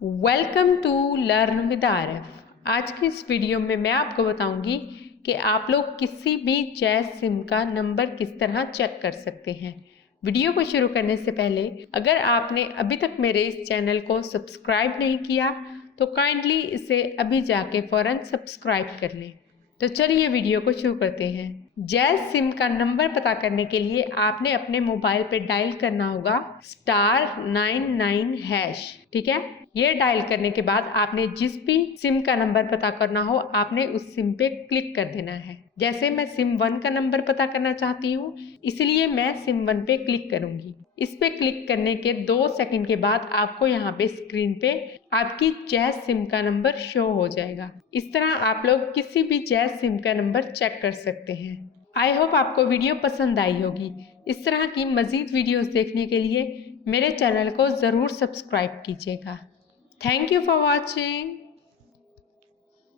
Welcome to learn with RF. आज की इस वीडियो में मैं आपको बताऊंगी कि आप लोग किसी भी जैज़ सिम का नंबर किस तरह चेक कर सकते हैं। वीडियो को शुरू करने से पहले अगर आपने अभी तक मेरे इस चैनल को सब्सक्राइब नहीं किया तो काइंडली इसे अभी जाके फ़ौरन सब्सक्राइब कर लें। तो चलिए वीडियो को शुरू करते हैं। जैज़ सिम का नंबर पता करने के लिए आपने अपने मोबाइल पे डायल करना होगा *99#। ठीक है, ये डायल करने के बाद आपने जिस भी सिम का नंबर पता करना हो आपने उस सिम पे क्लिक कर देना है। जैसे मैं सिम 1 का नंबर पता करना चाहती हूँ, इसलिए मैं सिम 1 पे क्लिक करूंगी। इस पे क्लिक करने के 2 सेकंड के बाद आपको यहाँ पे स्क्रीन पे आपकी जैज़ सिम का नंबर शो हो जाएगा। इस तरह आप लोग किसी भी जैज़ सिम का नंबर चेक कर सकते हैं। आई होप आपको वीडियो पसंद आई होगी। इस तरह की मज़ीद वीडियोस देखने के लिए मेरे चैनल को ज़रूर सब्सक्राइब कीजिएगा। Thank you for watching.